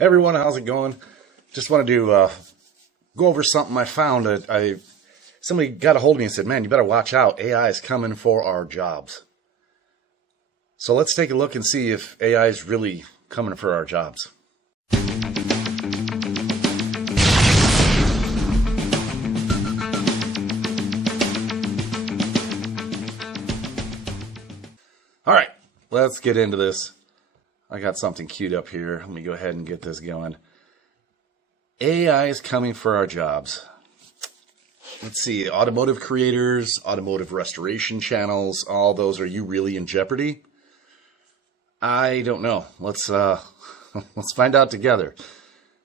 Hey everyone, how's it going? Just wanted to go over something I found. Somebody got a hold of me and said, man, you better watch out. AI is coming for our jobs. So let's take a look and see if AI is really coming for our jobs. All right, let's get into this. I got something queued up here. Let me go ahead and get this going. AI is coming for our jobs. Let's see, automotive creators, automotive restoration channels, all those, are you really in jeopardy? I don't know. Let's find out together.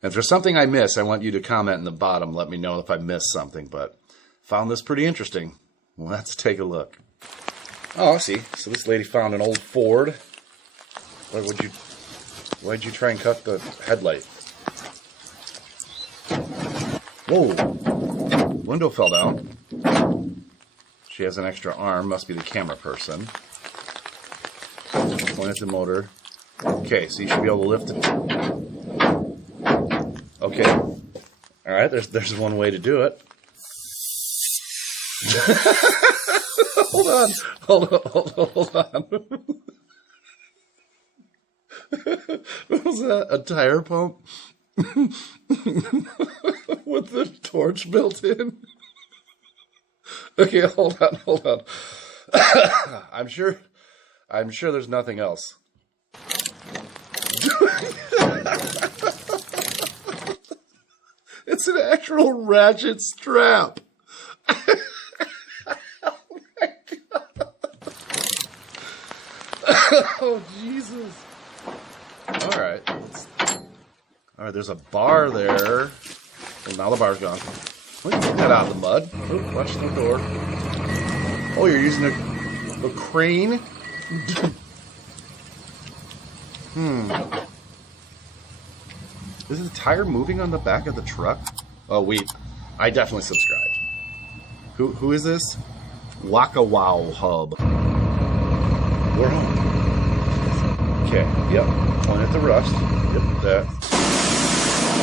If there's something I miss, I want you to comment in the bottom. Let me know if I missed something, but found this pretty interesting. Let's take a look. Oh, I see. So this lady found an old Ford. Why'd you try and cut the headlight? Whoa! Window fell down. She has an extra arm. Must be the camera person. Point at the motor. Okay, so you should be able to lift it. Okay. All right. There's one way to do it. Hold on. Was that a tire pump with the torch built in? Okay, hold on. I'm sure there's nothing else. It's an actual ratchet strap. Oh my God. Oh Jesus. All right, there's a bar there. Well, now the bar's gone. Get that out of the mud. Oh, watch the door. Oh, you're using a crane? Is the tire moving on the back of the truck? Oh, wait. I definitely subscribed. Who is this? Waka Wow Hub. We're home. Okay, yep. Point at the rust. Yep, that.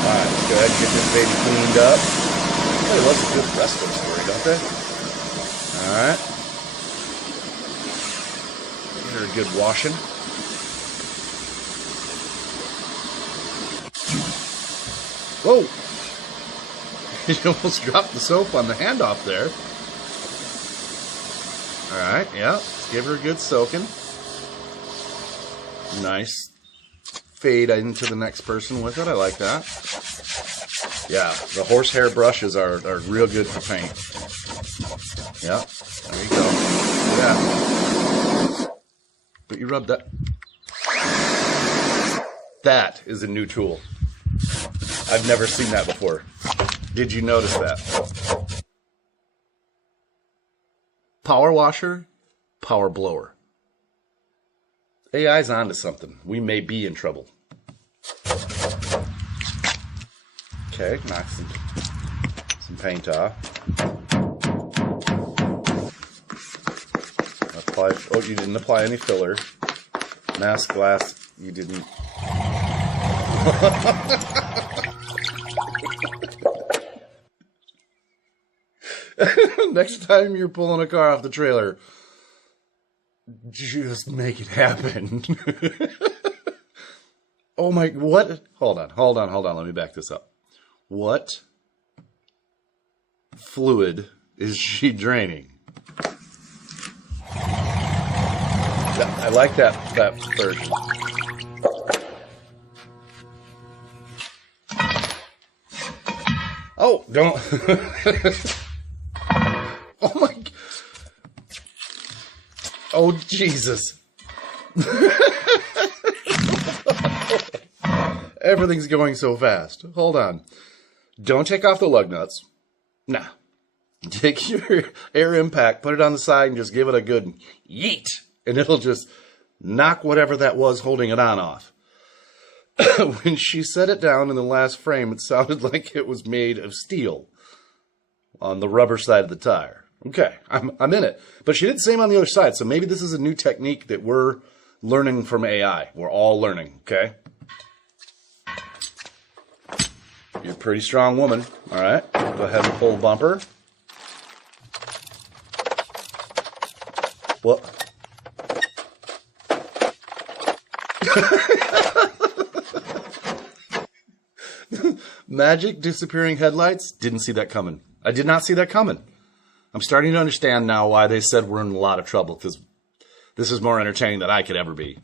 Alright, let's go ahead and get this baby cleaned up. Everybody loves a good wrestling story, don't they? Alright. Give her a good washing. Whoa! You almost dropped the soap on the handoff there. Alright, yeah. Let's give her a good soaking. Nice fade into the next person with it. I like that. Yeah, the horsehair brushes are real good for paint. Yeah, there you go. Yeah. But you rub that. That is a new tool. I've never seen that before. Did you notice that? Power washer, power blower. AI's onto something. We may be in trouble. Okay, knock some paint off. Apply. Oh, you didn't apply any filler. Mask glass. You didn't. Next time you're pulling a car off the trailer, just make it happen. Oh my, what? Hold on. Let me back this up. What fluid is she draining? I like that version. Oh, don't. Oh my. Oh, Jesus. Everything's going so fast. Hold on. Don't take off the lug nuts. Nah. Take your air impact, put it on the side, and just give it a good yeet. And it'll just knock whatever that was holding it on off. When she set it down in the last frame, it sounded like it was made of steel on the rubber side of the tire. Okay, I'm in it. But she did the same on the other side, so maybe this is a new technique that we're learning from AI. We're all learning, okay? You're a pretty strong woman. All right. Go ahead and pull the bumper. What? Magic disappearing headlights? Didn't see that coming. I did not see that coming. I'm starting to understand now why they said we're in a lot of trouble, because this is more entertaining than I could ever be.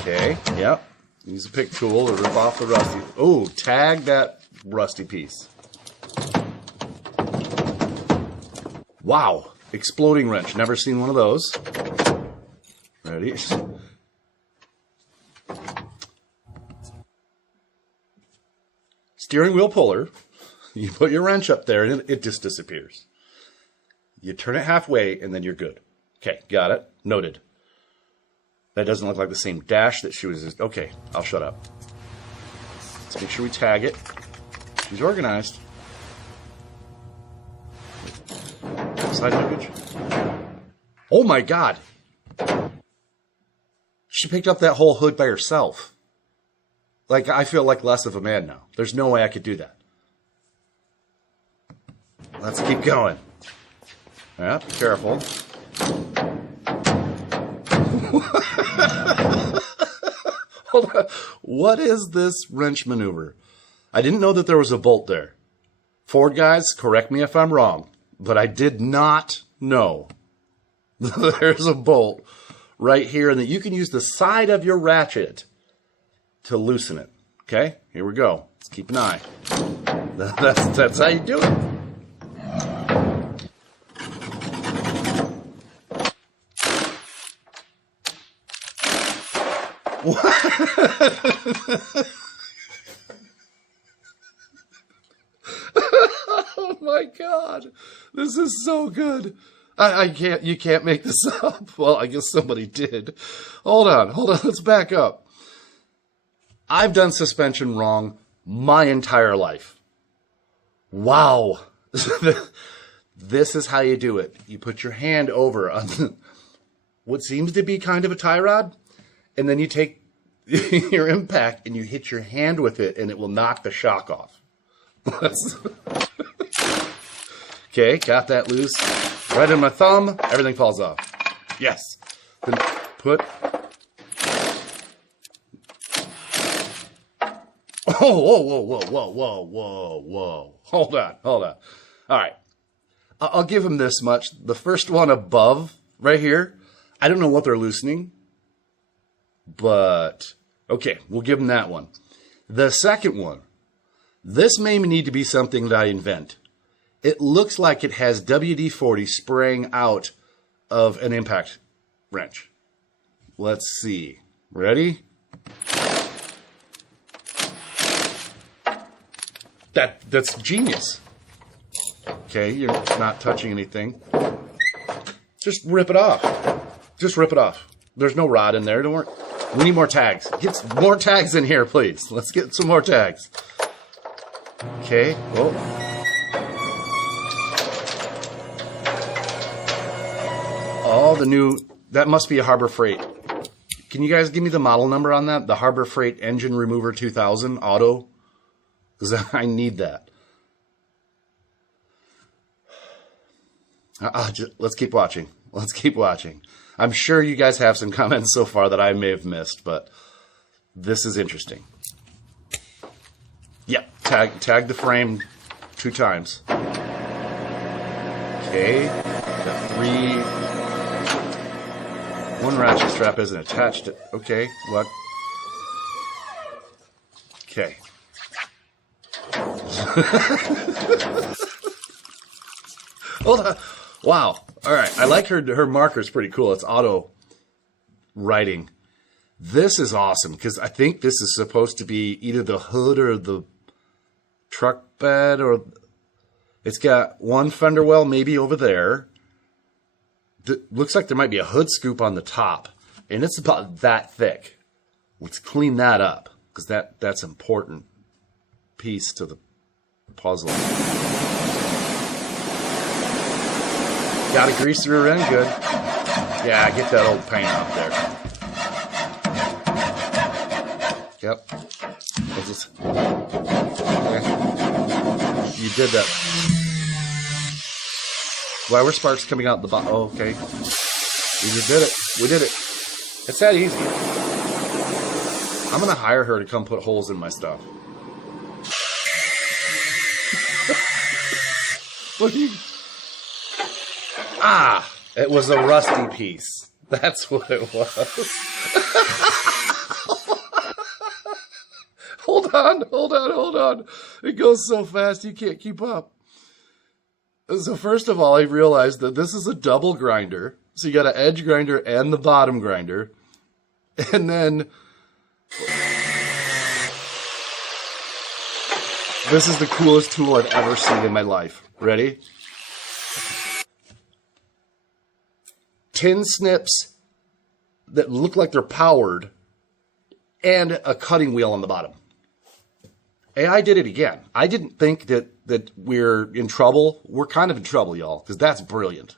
Okay, yep. Use a pick tool to rip off the rusty. Oh, tag that rusty piece. Wow. Exploding wrench. Never seen one of those. Ready? Steering wheel puller. You put your wrench up there and it just disappears. You turn it halfway and then you're good. Okay, got it. Noted. That doesn't look like the same dash that she was... Okay, I'll shut up. Let's make sure we tag it. She's organized. Side luggage. Oh my God. She picked up that whole hood by herself. Like, I feel like less of a man now. There's no way I could do that. Let's keep going. Yeah, be careful. Hold on. What is this wrench maneuver? I didn't know that there was a bolt there. Ford guys, correct me if I'm wrong, but I did not know there's a bolt right here and that you can use the side of your ratchet to loosen it. Okay, here we go. Let's keep an eye. That's how you do it. Oh my God, this is so good. I can't, you can't make this up. Well, I guess somebody did. Hold on, let's back up. I've done suspension wrong my entire life. Wow. This is how you do it. You put your hand over on what seems to be kind of a tie rod, and then you take your impact and you hit your hand with it, and it will knock the shock off. Okay, got that loose. Right in my thumb, everything falls off. Yes. Then put... Oh, whoa. Hold on. All right. I'll give him this much. The first one above, right here, I don't know what they're loosening. But, okay, we'll give him that one. The second one, this may need to be something that I invent. It looks like it has WD-40 spraying out of an impact wrench. Let's see. Ready? That's genius. Okay, you're not touching anything. Just rip it off. There's no rod in there. Don't worry. We need more tags. Get some more tags in here, please. Let's get some more tags. Okay. Whoa. Oh, the new... That must be a Harbor Freight. Can you guys give me the model number on that? The Harbor Freight Engine Remover 2000 Auto? Because I need that. Let's keep watching. I'm sure you guys have some comments so far that I may have missed, but this is interesting. Yep, tag the frame 2 times. Okay, got 3. One ratchet strap isn't attached to... Okay, what? Okay. Hold on. Wow. All right. I like her marker. It's pretty cool. It's auto writing. This is awesome because I think this is supposed to be either the hood or the truck bed, or it's got one fender well maybe over there. Looks like there might be a hood scoop on the top, and it's about that thick. Let's clean that up because that's an important piece to the puzzle. Got to grease the rear end good. Yeah, get that old paint off there. Yep. Okay. You did that. Why were sparks coming out the bottom? Oh, okay. We just did it. We did it. It's that easy. I'm going to hire her to come put holes in my stuff. What do you... Ah! It was a rusty piece. That's what it was. Hold on. It goes so fast you can't keep up. So first of all, I realized that this is a double grinder. So you got an edge grinder and the bottom grinder. And then... this is the coolest tool I've ever seen in my life. Ready? Tin snips that look like they're powered and a cutting wheel on the bottom. AI did it again. I didn't think that we're in trouble. We're kind of in trouble, y'all, because that's brilliant.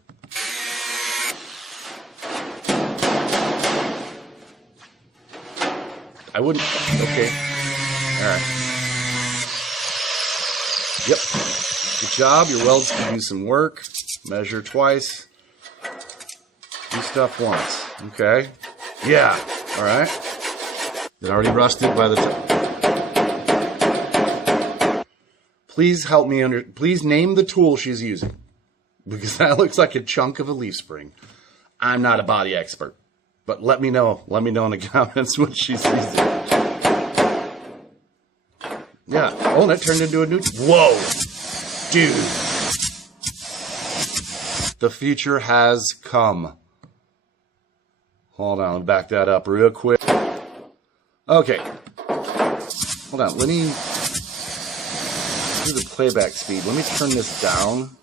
I wouldn't... Okay. All right. Yep. Good job. Your welds can do some work. Measure twice. Do stuff once. Okay. Yeah. All right. It already rusted by the time. Please help me please name the tool she's using. Because that looks like a chunk of a leaf spring. I'm not a body expert. But let me know. Let me know in the comments what she's using. Yeah. Oh, that turned into a new... Whoa! Dude. The future has come. Hold on. Let me back that up real quick. Okay. Hold on. Let me... do the playback speed. Let me turn this down.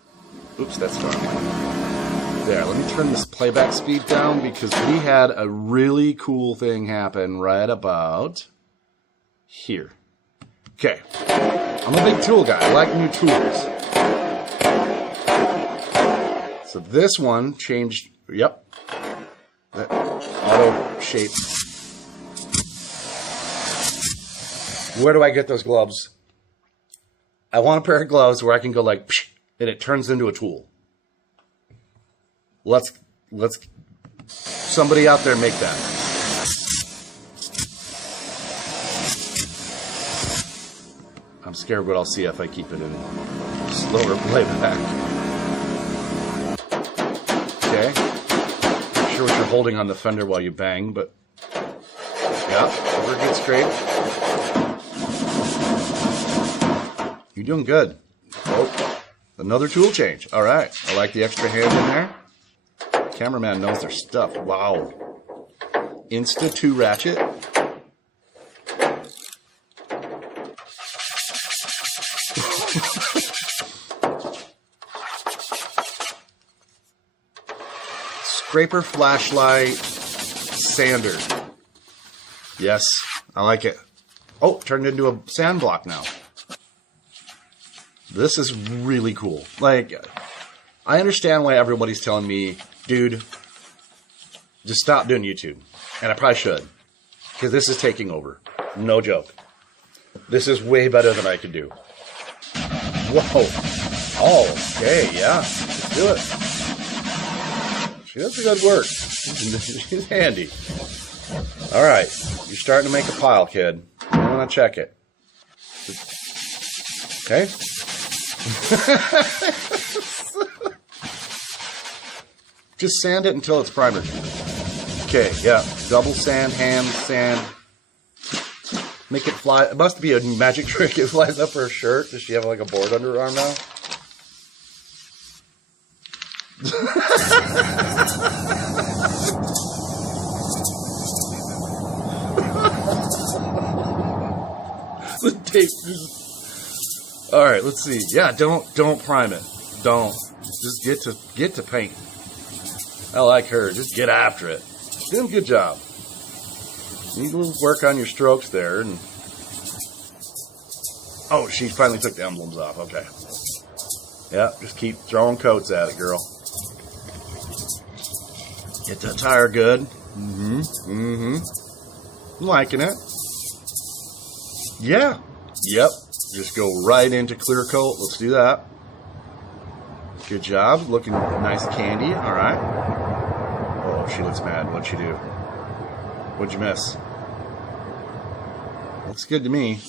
Oops, that's wrong. There, let me turn this playback speed down because we had a really cool thing happen right about here. Okay. I'm a big tool guy. I like new tools. So this one changed. Yep. That auto shape. Where do I get those gloves? I want a pair of gloves where I can go like, psh, and it turns into a tool. Let's somebody out there make that. I'm scared what I'll see if I keep it in slower playback. Okay. Not sure what you're holding on the fender while you bang, but yeah, over good straight. You're doing good. Oh, another tool change. All right. I like the extra hand in there. Cameraman knows their stuff. Wow. Insta 2 ratchet. Scraper flashlight sander. Yes, I like it. Oh, turned into a sand block now. This is really cool. Like, I understand why everybody's telling me, dude, just stop doing YouTube. And I probably should. Because this is taking over. No joke. This is way better than I could do. Whoa. Oh, okay, yeah. Let's do it. She does good work. She's handy. All right. You're starting to make a pile, kid. I'm going to check it. Okay. Just sand it until it's primered. Okay, yeah. Double sand, hand sand. Make it fly. It must be a magic trick. It flies up her shirt. Does she have like a board under her arm now? The tape. All right, let's see. Yeah, don't prime it. Don't. Just get to paint. I like her. Just get after it. Doing a good job. You need a little work on your strokes there. And oh, she finally took the emblems off. Okay. Yeah, just keep throwing coats at it, girl. Get that tire good. I'm liking it. Yeah. Yep. Just go right into clear coat. Let's do that. Good job. Looking nice candy. All right. Oh, she looks mad. What'd she do? What'd you miss? Looks good to me.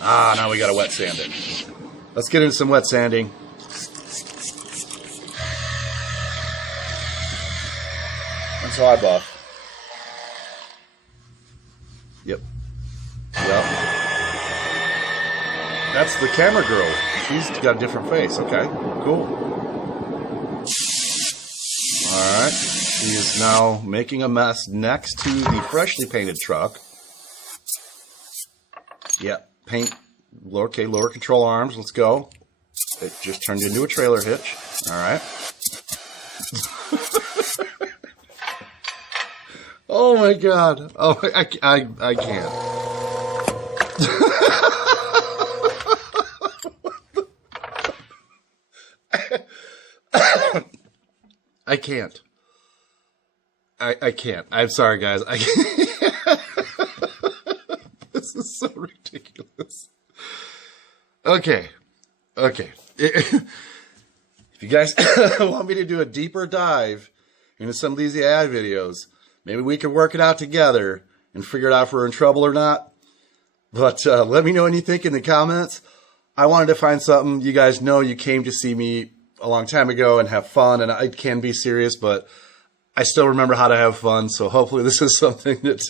Ah, now we got to wet sand it. Let's get into some wet sanding. That's how I buff. Yep. Yep. That's the camera girl. She's got a different face. Okay, cool. Alright. She is now making a mess next to the freshly painted truck. Yep. Paint. Okay, lower control arms. Let's go. It just turned into a trailer hitch. Alright. Oh my god. Oh, I can't. I can't. I can't. I'm sorry, guys. I can't. This is so ridiculous. Okay. If you guys want me to do a deeper dive into some of these AI videos, maybe we can work it out together and figure it out if we're in trouble or not. But let me know what you think in the comments. I wanted to find something. You guys know you came to see me a long time ago and have fun, and I can be serious, but I still remember how to have fun. So hopefully this is something that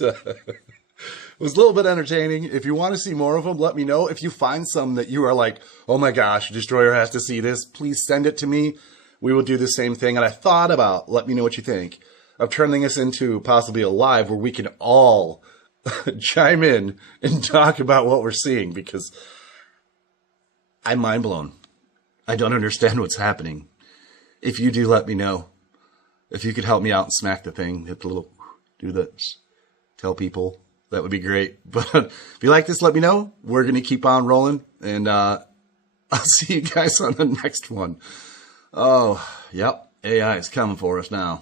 was a little bit entertaining. If you want to see more of them, let me know. If you find some that you are like, oh my gosh, Destroyer has to see this, please send it to me. We will do the same thing. And I thought about, let me know what you think, of turning this into possibly a live where we can all chime in and talk about what we're seeing, because I'm mind blown. I don't understand what's happening. If you do, let me know. If you could help me out and smack the thing, hit the little, do this, tell people, that would be great. But if you like this, let me know. We're going to keep on rolling, and I'll see you guys on the next one. Oh, yep, AI is coming for us now.